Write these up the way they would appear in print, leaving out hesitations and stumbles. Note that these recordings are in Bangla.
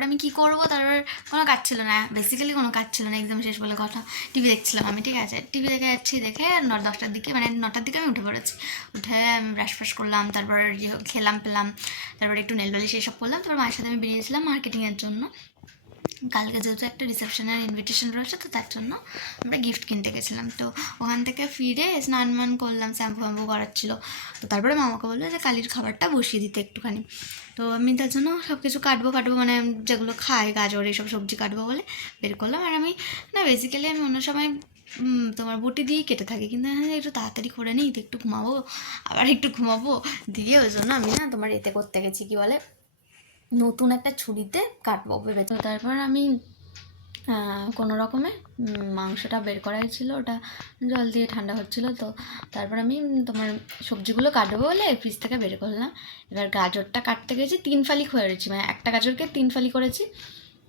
তারপরে আমি কী করবো, তারপর কোনো কাজ ছিল না, বেসিক্যালি কোনো কাজ ছিল না, এক্সাম শেষ বলে কথা। টিভি দেখছিলাম আমি, ঠিক আছে, টিভি দেখে যাচ্ছি, দেখে 9-10টার দিকে, মানে 9টার দিকে আমি উঠে পড়েছি। উঠে আমি ব্রাশ ফ্রাশ করলাম, তারপর খেলাম পেলাম, তারপর একটু নেল পালিশ এইসব করলাম। তারপর মায়ের সাথে আমি বেরিয়েছিলাম মার্কেটিংয়ের জন্য। কালকে যেহেতু একটা রিসেপশনের ইনভিটেশন রয়েছে, তো তার জন্য আমরা গিফট কিনতে গেছিলাম। তো ওখান থেকে ফিরে স্নান মান করলাম, শ্যাম্পু ফ্যাম্পু করার ছিল। তো তারপরে মামাকে বললো যে কালির খাবারটা বসিয়ে দিতে একটুখানি। তো আমি তার জন্য সব কিছু কাটবো মানে যেগুলো খাই, গাজর এইসব সবজি কাটবো বলে বের করলাম। আর আমি না, বেসিক্যালি আমি অন্য সময় তোমার বটি দিয়েই কেটে থাকি, কিন্তু একটু তাড়াতাড়ি করে নিই, তো একটু ঘুমাবো, আবার একটু ঘুমাবো দিয়ে, ওই জন্য আমি না তোমার এতে করতে গেছি, কি বলে, নতুন একটা ছুরিতে কাটবো ভেবে। তো তারপর আমি কোনো রকমে মাংসটা বের করাই ছিল, ওটা জল দিয়ে ঠান্ডা হচ্ছিলো। তো তারপর আমি তোমার সবজিগুলো কাটবো বলে ফ্রিজ থেকে বের করলাম। এবার গাজরটা কাটতে গেছি, 3 ফালি করেছি, মানে একটা গাজরকে 3 ফালি করেছি,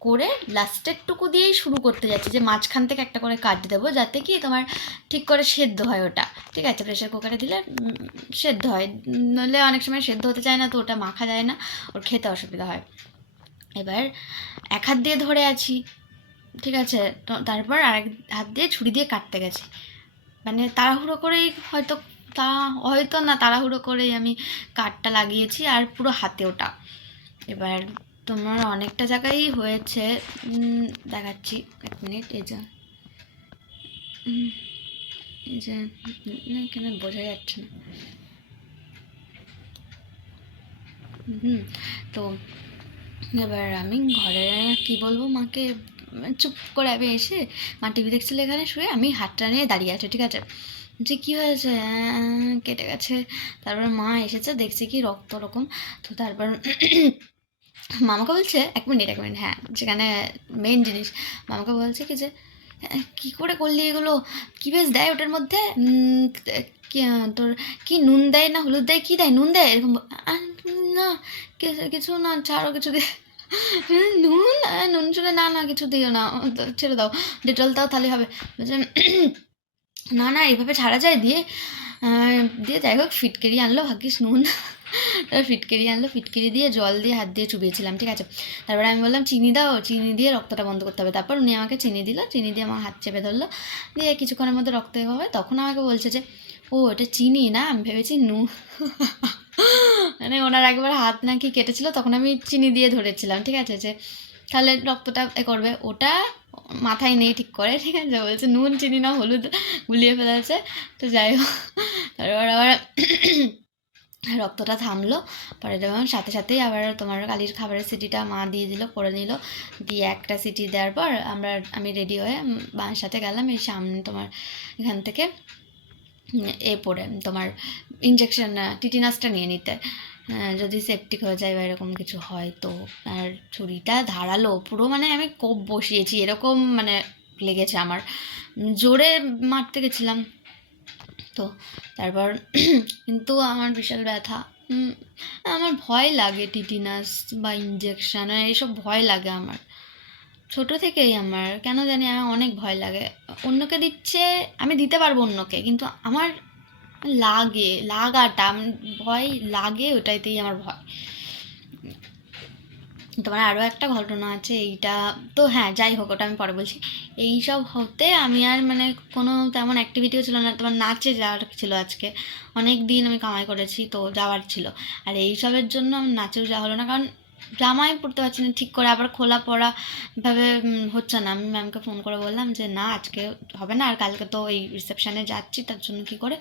করে লাস্টের টুকু দিয়েই শুরু করতে যাচ্ছি যে মাঝখান থেকে একটা করে কাট দেবো, যাতে কি তোমার ঠিক করে সেদ্ধ হয় ওটা, ঠিক আছে। প্রেশার কুকারে দিলে সেদ্ধ হয়, নইলে অনেক সময় সেদ্ধ হতে চায় না, তো ওটা মাখা যায় না, ওর খেতে অসুবিধা হয়। এবার এক হাত দিয়ে ধরে আছি, ঠিক আছে, তো তারপর আরেক হাত দিয়ে ছুরি দিয়ে কাটতে গেছি, মানে তাড়াহুড়ো করেই হয়তো না তাড়াহুড়ো করেই আমি কাটটা লাগিয়েছি, আর পুরো হাতে ওটা। এবার তোমার অনেকটা জায়গায় হয়েছে, দেখাচ্ছি, 1 মিনিট। এই যে এখানে বোঝা যাচ্ছে না, তো এবার আমি ঘরে কি বলবো মাকে, চুপ করে আমি এসে, মা টিভি দেখছিল এখানে শুয়ে, আমি হাতটা নিয়ে দাঁড়িয়ে আছে, ঠিক আছে, যে কী হয়েছে, কেটে গেছে। তারপর মা এসেছে, দেখছি কি রক্ত ওরকম। তো তারপর মামাকে বলছে, 1 মিনিট হ্যাঁ, যেখানে মেন জিনিস, মামাকে বলছে কি যে কী করে করলি এগুলো, কী বেশ দেয় ওটার মধ্যে, তোর কি নুন দেয় না হলুদ দেয়, কী দেয়, নুন দেয় এরকম। না কিছু না, ছাড়ো, কিছু দিয়ে নুন নুন চলে, না না কিছু দিও না, ছেড়ে দাও, ডেটল দাও তাহলে হবে। না না এইভাবে ছাড়া যায়, দিয়ে যাই হোক ফিটকিরি আনলো, ভাগ্যিস নুন, ফিটকিরি দিয়ে জল দিয়ে হাত দিয়ে চুবিয়েছিলাম, ঠিক আছে। তারপরে আমি বললাম চিনি দাও, চিনি দিয়ে রক্তটা বন্ধ করতে হবে। তারপর উনি আমাকে চিনি দিল, চিনি দিয়ে আমার হাত চেপে ধরলো, দিয়ে কিছুক্ষণের মধ্যে রক্ত হবে। তখন আমাকে বলছে যে ও এটা চিনি না, আমি ভেবেছি নুন। মানে ওনার একবার হাত নাকি কেটেছিল, তখন আমি চিনি দিয়ে ধরেছিলাম, ঠিক আছে, যে তাহলে রক্তটা করবে, ওটা মাথায় নেই ঠিক করে, ঠিক আছে। বলছে নুন চিনি না হলুদ গুলিয়ে ফেলেছে। তো যাই হোক, তারপর আবার রক্তটা থামলো, পরে যখন সাথে সাথেই আবার তোমার কালির খাবারের সিটিটা মা দিয়ে দিল, করে নিল, দিয়ে একটা সিটি দেওয়ার পর আমি রেডি হয়ে মায়ের সাথে গেলাম এই সামনে তোমার এখান থেকে পড়ে তোমার ইঞ্জেকশন টিটিনাসটা নিয়ে নিতে, যদি সেপটিক হয়ে যায় বা এরকম কিছু হয় তো। আর ছুরিটা ধারালো পুরো, মানে আমি কোপ বসিয়েছি এরকম, মানে লেগেছে আমার, জোরে মারতে গেছিলাম তো। তারপর কিন্তু আমার বিশাল ব্যথা, আমার ভয় লাগে টিটিনাস বা ইঞ্জেকশন, এইসব ভয় লাগে আমার ছোটো থেকেই, আমার কেন জানি আমার অনেক ভয় লাগে। অন্যকে দিচ্ছে, আমি দিতে পারবো অন্যকে, কিন্তু আমার লাগাটা ভয় লাগে, ওটাইতেই আমার ভয়। তোমার আরও একটা ঘটনা আছে, এইটা তো হ্যাঁ যাই হোক, ওটা আমি পরে বলছি। এইসব হতে আমি আর মানে কোনো তেমন অ্যাক্টিভিটিও ছিল না, তোমার নাচে যাওয়ার ছিল আজকে, অনেক দিন আমি কামাই করেছি তো যাওয়ার ছিল, আর এইসবের জন্য আমার নাচেও যাওয়া হলো না, কারণ জামাই পড়তে পারছি না ঠিক করে, আবার খোলা পড়া ভাবে হচ্ছে না। আমি ম্যামকে ফোন করে বললাম যে না আজকে হবে না, আর কালকে তো এই রিসেপশানে যাচ্ছি, তার জন্য কী করে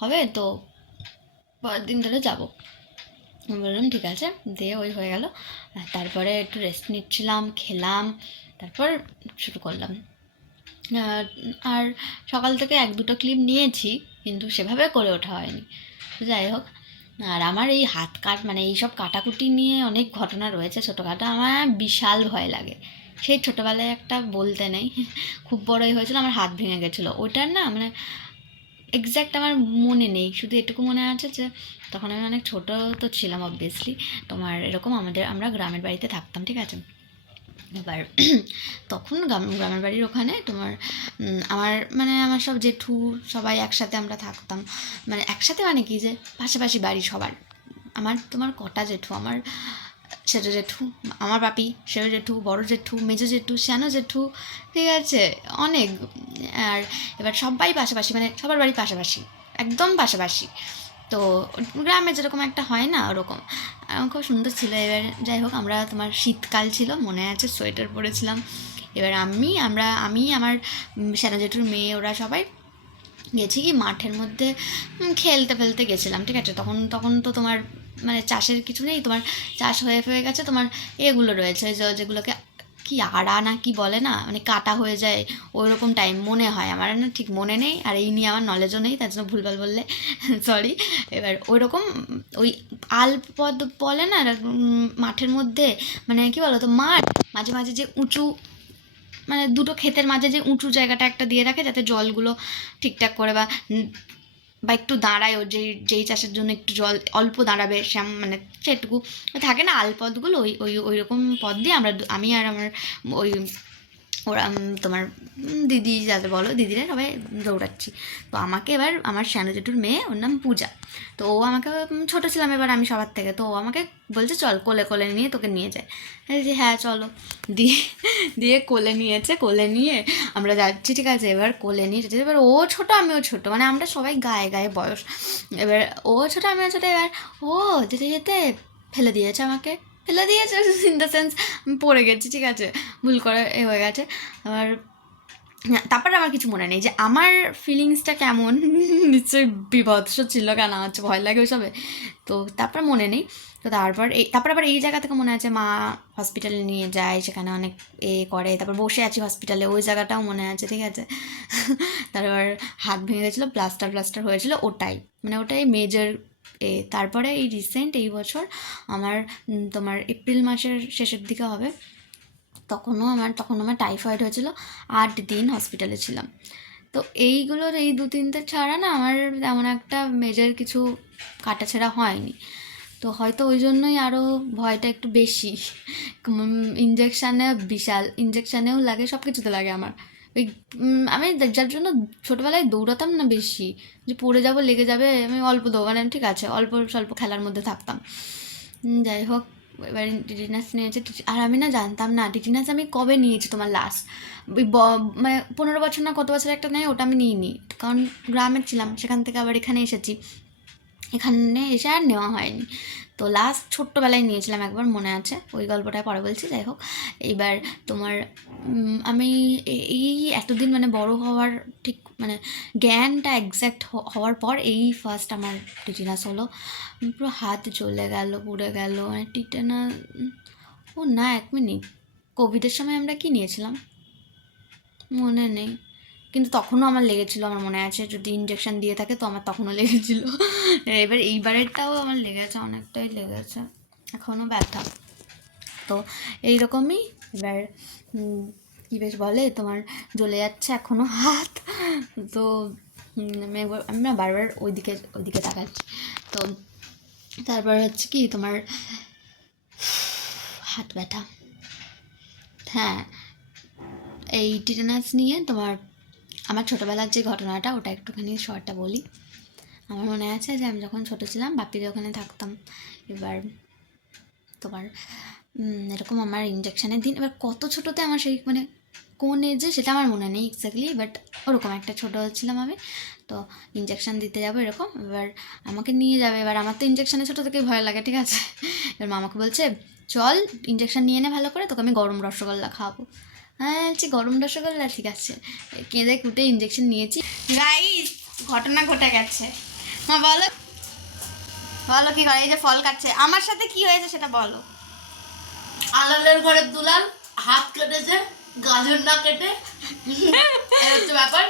হবে, তো পরের দিন ধরে যাবো। বললাম ঠিক আছে, দিয়ে ওই হয়ে গেল। তারপরে একটু রেস্ট নিচ্ছিলাম, খেলাম, তারপর শুরু করলাম। আর সকাল থেকে 1-2টো ক্লিপ নিয়েছি, কিন্তু সেভাবে করে ওঠা হয়নি। যাই হোক, আর আমার এই হাত কাট মানে এইসব কাটাকুটি নিয়ে অনেক ঘটনা রয়েছে ছোটোখাটো, আমার বিশাল ভয় লাগে। সেই ছোটোবেলায় একটা বলতে নেই, খুব বড়ই হয়েছিল, আমার হাত ভেঙে গেছিলো, ওইটার না মানে এক্স্যাক্ট আমার মনে নেই, শুধু এটুকু মনে আছে যে তখন আমি অনেক ছোটো তো ছিলাম অবভিয়াসলি, তোমার এরকম আমরা গ্রামের বাড়িতে থাকতাম, ঠিক আছে। এবার তখন গ্রামের বাড়ির ওখানে তোমার আমার সব জেঠু সবাই একসাথে আমরা থাকতাম, মানে একসাথে মানে কি যে পাশাপাশি বাড়ি সবার। তোমার কটা জেঠু, আমার সেজো জেঠু, আমার বাপি, সেজো জেঠু, বড় জেঠু, মেজো জেঠু, শ্যানো জেঠু, ঠিক আছে, অনেক। আর এবার সবাই পাশাপাশি, মানে সবার বাড়ি পাশাপাশি, একদম পাশাপাশি। তো গ্রামে যেরকম একটা হয় না, ওরকম খুব সুন্দর ছিল। এবার যাই হোক, আমরা তোমার শীতকাল ছিল মনে আছে, সোয়েটার পরেছিলাম। এবার আমি আমার শ্যানো জেঠুর মেয়ে ওরা সবাই গেছি কি মাঠের মধ্যে খেলতে ফেলতে গেছিলাম, ঠিক আছে। তখন তখন তো তোমার মানে চাষের কিছু নেই, তোমার চাষ হয়ে গেছে, তোমার এগুলো রয়েছে যেগুলোকে কি আড়া না কি বলে না, মানে কাটা হয়ে যায় ওই রকম টাইম মনে হয়, আমার না ঠিক মনে নেই, আর এই নিয়ে আমার নলেজও নেই, তার জন্য ভুলভাল বললে সরি। এবার ওই রকম ওই আলপদ বলে না মাঠের মধ্যে, মানে কি বলো তো, মাঠ মাঝে মাঝে যে উঁচু, মানে দুটো ক্ষেতের মাঝে যে উঁচু জায়গাটা একটা দিয়ে রাখে যাতে জলগুলো ঠিকঠাক করে বা একটু দাঁড়ায়, ও যেই চাষের জন্য একটু জল অল্প দাঁড়াবে মানে সেটুকু থাকে না আলপদগুলো, ওই ওই ওই রকম পদ দিয়ে আমি আর আমার ওই ওরা তোমার দিদি যাতে বলো, দিদিরা সবাই দৌড়াচ্ছি। তো আমাকে এবার আমার শ্যানো জেঠুর মেয়ে, ওর নাম পূজা, তো ও আমাকে, ছোটো ছিলাম এবার আমি সবার থেকে, তো ও আমাকে বলছে চল কোলে কোলে নিয়ে তোকে নিয়ে যায়। যে হ্যাঁ চলো, দিয়ে দিয়ে কোলে নিয়েছে, কোলে নিয়ে আমরা যাচ্ছি, ঠিক আছে। এবার কোলে নিয়ে যাচ্ছি, এবার ও ছোটো আমিও ছোটো, মানে আমরা সবাই গায়ে গায়ে বয়স। এবার ও ছোটো আমিও ছোটো, এবার ও যেতে যেতে ফেলে দিয়েছে আমাকে, ফেলে দিয়েছে ইন দ্য সেন্স পড়ে গেছি, ঠিক আছে, ভুল করে হয়ে গেছে। আবার তারপরে আমার কিছু মনে নেই যে আমার ফিলিংসটা কেমন, নিশ্চয়ই বিভৎস ছিল, কেন হচ্ছে ভয় লাগে ওইসবে, তো তারপর মনে নেই। তো তারপর আবার এই জায়গা থেকে মনে আছে মা হসপিটালে নিয়ে যায়, সেখানে অনেক করে, তারপর বসে আছি হসপিটালে, ওই জায়গাটাও মনে আছে, ঠিক আছে। তারপর হাত ভেঙে গেছিলো, প্লাস্টার হয়েছিল, ওটাই মেজর। তারপরে এই রিসেন্ট এই বছর আমার তোমার এপ্রিল মাসের শেষের দিকে হবে, তখন আমার টাইফয়েড হয়েছিল, 8 দিন হসপিটালে ছিলাম। তো এইগুলোর এই 2-3টে ছাড়া না আমার তেমন একটা মেজর কিছু কাটাছেঁড়া হয়নি। তো হয়তো ওই জন্যই আরও ভয়টা একটু বেশি। ইঞ্জেকশানেও লাগে, সব কিছুতে লাগে আমার। ওই আমি যার জন্য ছোটোবেলায় দৌড়াতাম না বেশি, যে পড়ে যাবো লেগে যাবে, আমি অল্প মানে ঠিক আছে অল্প স্বল্প খেলার মধ্যে থাকতাম। যাই হোক, এবার টিটিনাস নিয়েছে, আর আমি না জানতাম না টিটিনাস আমি কবে নিয়েছি, তোমার লাস্ট ওই মানে 15 বছর না কত বছর একটা নেই, ওটা আমি নিইনি, কারণ গ্রামে ছিলাম, সেখান থেকে আবার এখানে এসেছি, এখানে এসে আর নেওয়া হয়নি। তো লাস্ট ছোট্টবেলায় নিয়েছিলাম একবার, মনে আছে, ওই গল্পটা পরে বলছি। যাই হোক, এইবার তোমার আমি এই এতদিন মানে বড় হওয়ার ঠিক মানে জ্ঞানটা এক্স্যাক্ট হওয়ার পর এই ফার্স্ট আমার টিটেনাস হলো, পুরো হাত জ্বলে গেল, পুড়ে গেল, মানে টিটেনাস। ও না, 1 মিনিট, কোভিডের সময় আমরা কি নিয়েছিলাম মনে নেই, কিন্তু তখনও আমার লেগেছিলো, আমার মনে আছে, যদি ইঞ্জেকশন দিয়ে থাকে তো আমার তখনও লেগেছিলো। এবার এইবারেরটাও আমার লেগেছে, অনেকটাই লেগেছে, এখনও ব্যথা। তো এইরকমই এবার কী বেশ বলে তোমার জ্বলে যাচ্ছে এখনও হাত। তো আমি না বারবার ওইদিকে তাকাচ্ছি। তো তারপর হচ্ছে কি তোমার হাত ব্যথা। হ্যাঁ, এই টিটেনাস নিয়ে তোমার আমার ছোটোবেলার যে ঘটনাটা, ওটা একটুখানি শর্টটা বলি। আমার মনে আছে যে আমি যখন ছোটো ছিলাম, বাপির ওখানে থাকতাম, এবার তোমার এরকম আমার ইঞ্জেকশানের দিন, এবার কত ছোটোতে আমার সেই মানে কোন এজে সেটা আমার মনে নেই এক্স্যাক্টলি, বাট ওরকম একটা ছোটো ছিলাম আমি। তো ইঞ্জেকশান দিতে যাবো এরকম, এবার আমাকে নিয়ে যাবে, এবার আমার তো ইঞ্জেকশানে ছোটো থেকেই ভয় লাগে, ঠিক আছে। এবার মামাকে বলছে চল ইঞ্জেকশান নিয়ে নে ভালো করে, তোকে আমি গরম রসগোল্লা খাওয়াবো। হ্যাঁ বলছি গরম রসগোল্লা, ঠিক আছে, কেঁদে কুটে ইঞ্জেকশন নিয়েছি। গাইস, ঘটনা ঘটে গেছে, মা বলো বলো কি করে, এই যে ফল কাটছে, আমার সাথে কি হয়েছে সেটা বলো। আলালের ঘরে দুলাল হাত কেটেছে, গাজর না কেটে, এই হচ্ছে ব্যাপার।